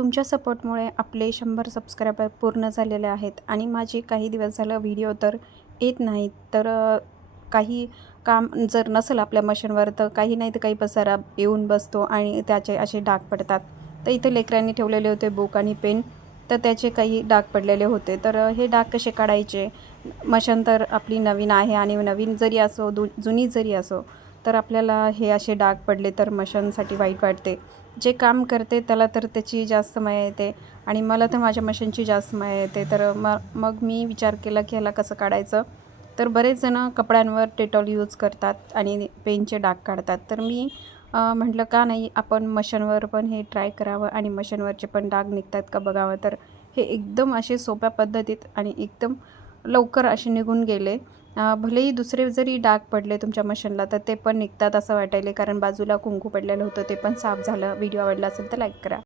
तुमच्या सपोर्टमुळे आपले शंभर सबस्क्रायबर पूर्ण झालेले आहेत. आणि माझे काही दिवस झालं व्हिडिओ तर येत नाहीत. तर काही काम जर नसेल आपल्या मशीनवर तर काही नाही तर काही पसारा येऊन बसतो आणि त्याचे असे डाग पडतात. तर इथे लेकरांनी ठेवलेले होते बुक आणि पेन तर त्याचे काही डाग पडलेले होते. तर हे डाग कसे काढायचे? मशीन तर आपली नवीन आहे आणि नवीन जरी असो दु जुनी जरी असो तर आपल्याला हे असे डाग पडले तर मशांसाठी वाईट वाटते. जे काम करते त्याला तर त्याची जास्त माया येते आणि मला तर माझ्या मशीनची जास्त माया येते. तर म मग मी विचार केला की ह्याला कसं काढायचं? तर बरेच जणं कपड्यांवर डेटॉल यूज करतात आणि पेनचे डाग काढतात. तर मी म्हटलं का नाही आपण मशांवर पण हे ट्राय करावं आणि मशीनवरचे पण डाग निघतात का बघावं? तर हे एकदम असे सोप्या पद्धतीत आणि एकदम लवकर असे निघून गेले. भलेही दुसरे जरी डाग पडले तुमच्या मशीनला तर ते पण निघतात असं वाटायले कारण बाजूला कुंकू पडलेलं होतं ते पण साफ झालं. व्हिडिओ आवडला असेल तर लाईक करा.